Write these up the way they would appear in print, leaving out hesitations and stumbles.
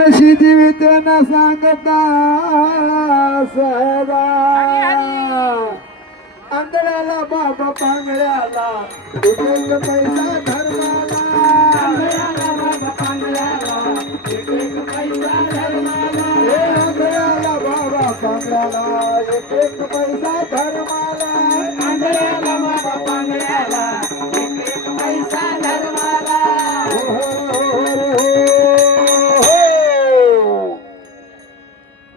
अशी जीवित न सांगता सहजा आंधळ्याला बाबा पांगळ्याला एक एक पैसा धर्माला आंधळ्याला बाबा पांगळ्याला एक एक पैसा धर्माला हे आंधळ्याला बाबा पांगळ्याला एक एक पैसा धर्माला आंधळ्याला बाबा पांगळ्याला एक एक पैसा धर्माला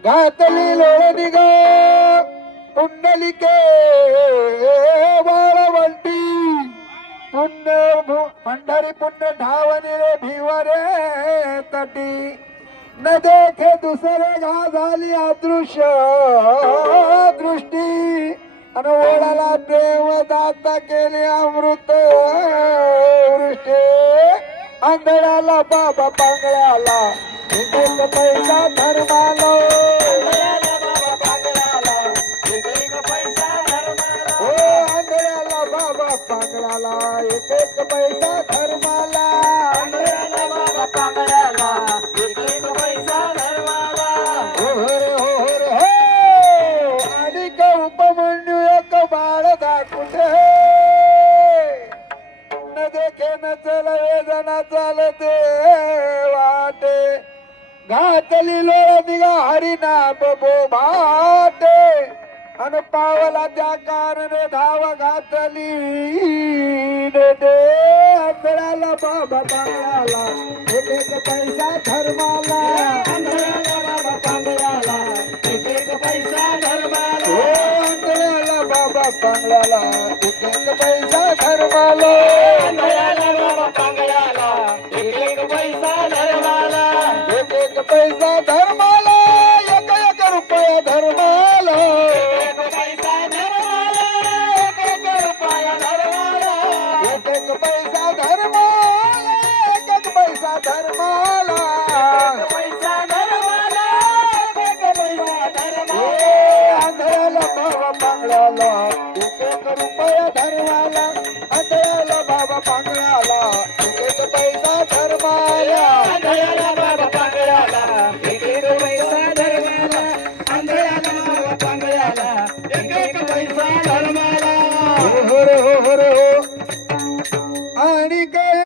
घातली लोळणी ग कुंडलिके वाळवंटी पुण्य पंढरी पुण्य ढावणी रे भिवरे तटी न देखे दुसरे घा झाली अदृश्य दृष्टी अन ओळाला प्रेम दाता केले अमृत वृष्टी आंधळ्याला बाबा पांगळ्याला एक एक पैसा धर्माला आंधळ्याला बाबा पांगळ्याला एक एक पैसा धर्माला हो आंधळ्याला बाबा पांगळ्याला एक एक पैसा धर्माला आंधळ्याला बाबा पांगळ्याला एक एक पैसा धर्माला हो आणि का उपमन्यू एक बाळ दाखवते न देखे न चल वेदना चालते वाटे घातली लोळ निघा हरिना बबो भाटे अन पावला त्या कारणे धाव घातली दे आंधळ्याला बाबा पांगळ्याला एक एक पैसा धर्माला आंधळ्याला बाबा पांगळ्याला एक एक पैसा धर्माला हो आंधळ्याला बाबा पांगळ्याला एक एक पैसा धर्माला आंधळ्याला बाबा पांगळ्याला एक एक पैसा धर्माला एक एक पैसा धर्माला एक एक रुपया धर्माला एक पैसा धर्माला एक एक रुपया धर्माला एक एक पैसा धर्माला एक एक पैसा धर्माला पैसा धर्माला एक एक पैसा धर्माला आंधळ्याला बाबा पांगळ्याला एक एक रुपया धर्माला आंधळ्याला बाबा पांगळ्याला